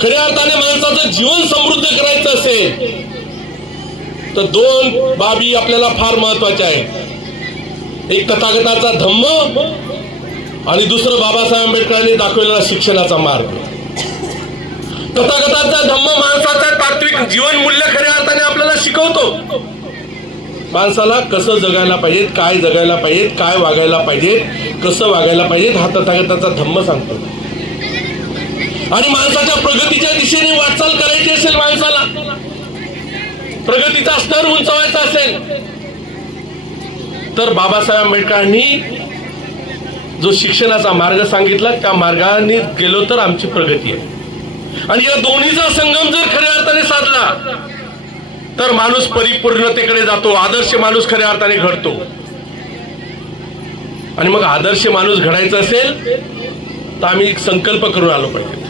खऱ्या अर्थाने माणसाचं जीवन समृद्ध करायचं असेल तर दोन बाबी आपल्याला फार महत्वाच्या आहेत. एक तथागताचा धम्म आणि दुसरं बाबासाहेब आंबेडकरांनी दाखवलेला शिक्षणाचा मार्ग. तथागताचा धम्म माणसाचा तात्विक जीवन मूल्य खऱ्या अर्थाने आपल्याला शिकवतो. माणसाला कसं जगायला पाहिजे, काय जगायला पाहिजे, काय वागायला पाहिजे, कसं वागायला पाहिजे हा तथागताचा धम्म सांगतो. आणि माणसाच्या प्रगतीच्या दिशेने वाटचाल करायची असेल, माणसाला प्रगतीचा स्तर उंचावायचा असेल तर बाबासाहेब आंबेडकरांनी जो शिक्षणाचा मार्ग सांगितला त्या मार्गाने गेलो तर आमची प्रगती आहे. आणि या दोन्हीचा संगम जर खऱ्या अर्थाने साधला तर माणूस परिपूर्णतेकडे जातो, आदर्श माणूस खऱ्या अर्थाने घडतो. आणि मग आदर्श माणूस घडायचा असेल तर आम्ही संकल्प करून आलो पाहिजे.